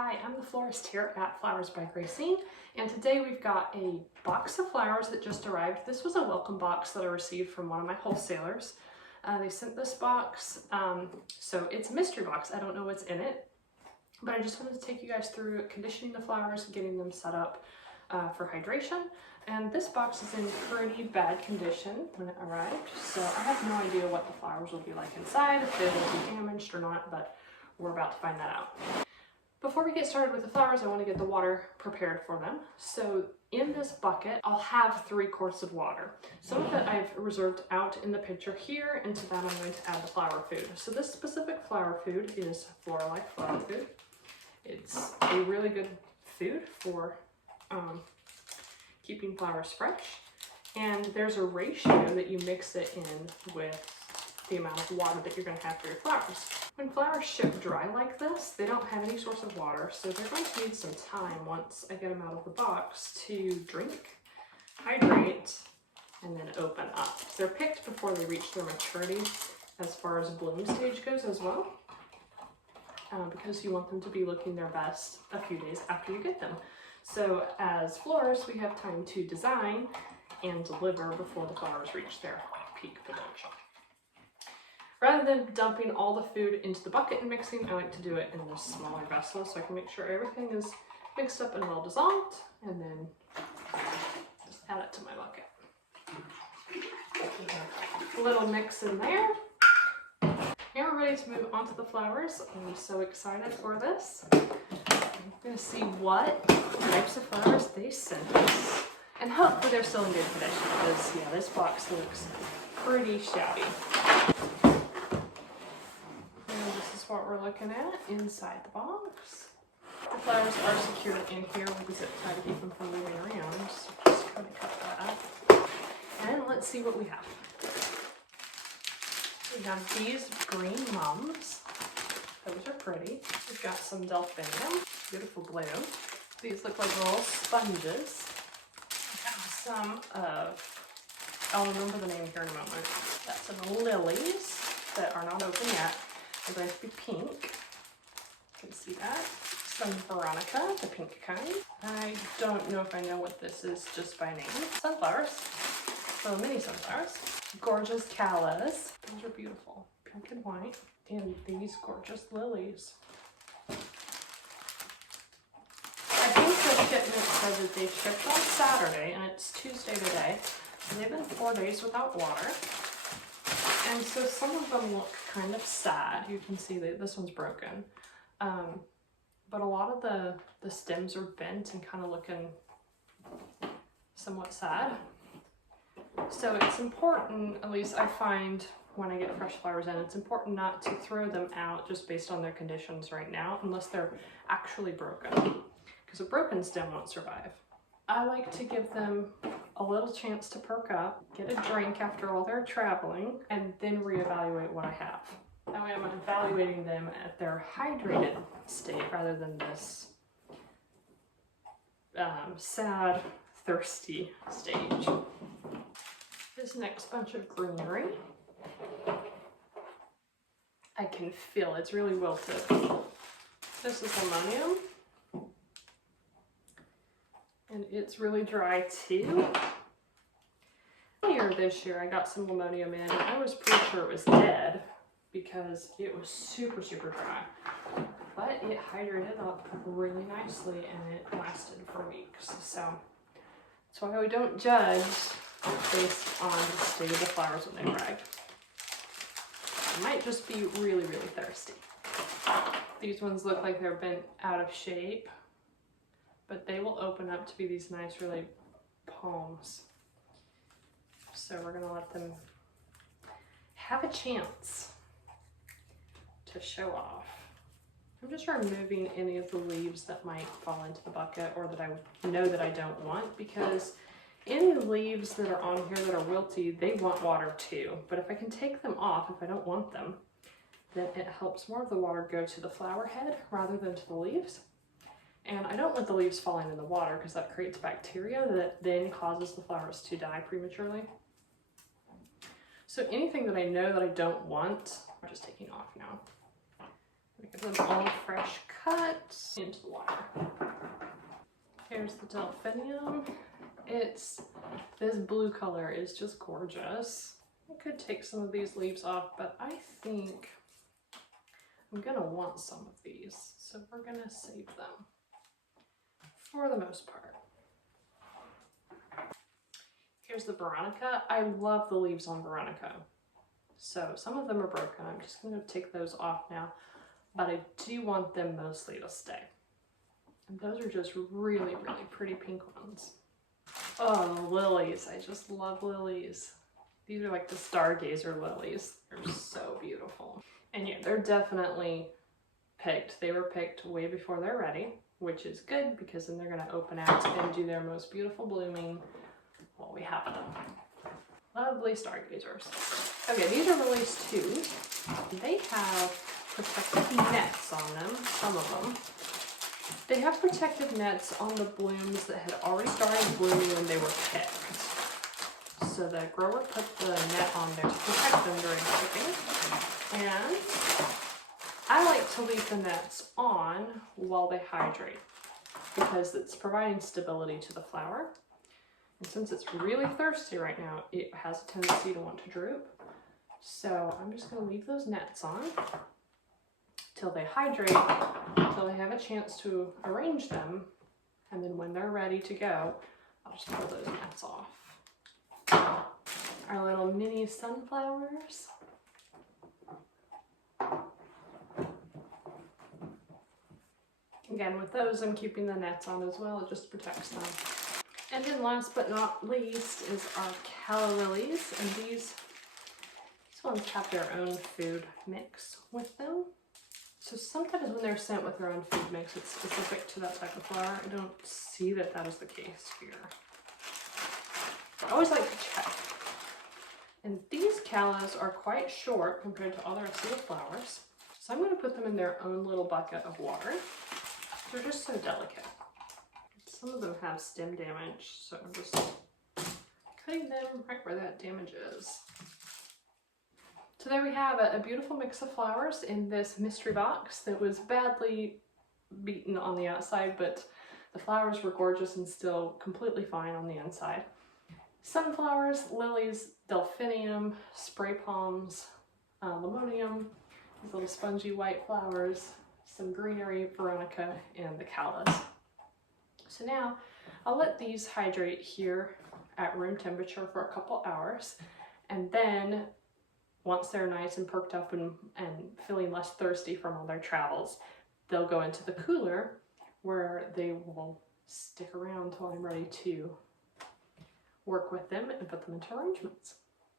Hi, I'm the florist here at Flowers by Gracine, and today we've got a box of flowers that just arrived. This was a welcome box that I received from one of my wholesalers. They sent this box, so it's a mystery box. I don't know what's in it, but I just wanted to take you guys through conditioning the flowers, getting them set up for hydration. And this box is in pretty bad condition when it arrived, so I have no idea what the flowers will be like inside, if they will be damaged or not, but we're about to find that out. Before we get started with the flowers, I want to get the water prepared for them. So in this bucket, I'll have 3 quarts of water. Some of it I've reserved out in the pitcher here, and to that I'm going to add the flower food. So this specific flower food is Flora Flower Food. It's a really good food for keeping flowers fresh. And there's a ratio that you mix it in with the amount of water that you're going to have for your flowers. When flowers ship dry like this, they don't have any source of water, so they're going to need some time once I get them out of the box to drink, hydrate, and then open up. They're picked before they reach their maturity as far as bloom stage goes as well, because you want them to be looking their best a few days after you get them. So as florists, we have time to design and deliver before the flowers reach their peak potential. Rather than dumping all the food into the bucket and mixing, I like to do it in this smaller vessel so I can make sure everything is mixed up and well dissolved, and then just add it to my bucket. A little mix in there. Now we're ready to move on to the flowers. I'm so excited for this. I'm going to see what types of flowers they sent us, and hopefully they're still in good condition, because yeah, this box looks pretty shabby. What we're looking at inside the box. The flowers are secured in here with a zip tie to keep them from moving around. So just kind of cut that up. And let's see what we have. We have these green mums. Those are pretty. We've got some delphinium. Beautiful blue. These look like little sponges. We have some of, I'll remember the name here in a moment. Got some lilies that are not open yet. They're going to be pink. You can see that. Some Veronica, the pink kind. I don't know if I know what this is just by name. Sunflowers. So mini sunflowers. Gorgeous callas. Those are beautiful. Pink and white. And these gorgeous lilies. I think the shipment said that they shipped on Saturday, and it's Tuesday today. So they've been 4 days without water. And so some of them look kind of sad. You can see that this one's broken. But a lot of the stems are bent and kind of looking somewhat sad. So it's important, at least I find when I get fresh flowers in, it's important not to throw them out just based on their conditions right now, unless they're actually broken. Because a broken stem won't survive. I like to give them a little chance to perk up, get a drink after all their traveling, and then reevaluate what I have. That way I'm evaluating them at their hydrated state rather than this sad, thirsty stage. This next bunch of greenery, I can feel it's really wilted. This is ammonium. And it's really dry too. Earlier this year I got some ammonium in, and I was pretty sure it was dead because it was super, super dry. But it hydrated up really nicely and it lasted for weeks. So that's why we don't judge based on the state of the flowers when they arrive. It might just be really, really thirsty. These ones look like they're bent out of shape, but they will open up to be these nice, really palms. So we're gonna let them have a chance to show off. I'm just removing any of the leaves that might fall into the bucket or that I know that I don't want, because any leaves that are on here that are wilty, they want water too. But if I can take them off, if I don't want them, then it helps more of the water go to the flower head rather than to the leaves. And I don't want the leaves falling in the water because that creates bacteria that then causes the flowers to die prematurely. So anything that I know that I don't want, I'm just taking off now. Give them all fresh cuts into the water. Here's the delphinium. This blue color is just gorgeous. I could take some of these leaves off, but I think I'm gonna want some of these, so we're gonna save them for the most part. Here's the Veronica. I love the leaves on Veronica. So some of them are broken. I'm just gonna take those off now, but I do want them mostly to stay. And those are just really, really pretty pink ones. Oh, lilies. I just love lilies. These are like the stargazer lilies. They're so beautiful. And yeah, they're definitely picked. They were picked way before they're ready, which is good because then they're gonna open out and do their most beautiful blooming while we have them. Lovely stargazers. Okay, these are release 2. They have protective nets on them, some of them. They have protective nets on the blooms that had already started blooming when they were picked. So the grower put the net on there to protect them during picking. And I like to leave the nets on while they hydrate because it's providing stability to the flower. And since it's really thirsty right now, it has a tendency to want to droop. So I'm just going to leave those nets on till they hydrate, till they have a chance to arrange them. And then when they're ready to go, I'll just pull those nets off. Our little mini sunflowers. Again, with those, I'm keeping the nets on as well. It just protects them. And then last but not least is our calla lilies. And these ones have their own food mix with them. So sometimes when they're sent with their own food mix, it's specific to that type of flower. I don't see that that is the case here. I always like to check. And these callas are quite short compared to all the rest of the flowers. So I'm going to put them in their own little bucket of water. They're just so delicate. Some of them have stem damage, so I'm just cutting them right where that damage is. So there we have a beautiful mix of flowers in this mystery box that was badly beaten on the outside, but the flowers were gorgeous and still completely fine on the inside. Sunflowers, lilies, delphinium, spray palms, limonium, these little spongy white flowers, some greenery, veronica, and the callas. So now I'll let these hydrate here at room temperature for a couple hours, and then once they're nice and perked up and feeling less thirsty from all their travels, they'll go into the cooler where they will stick around until I'm ready to work with them and put them into arrangements.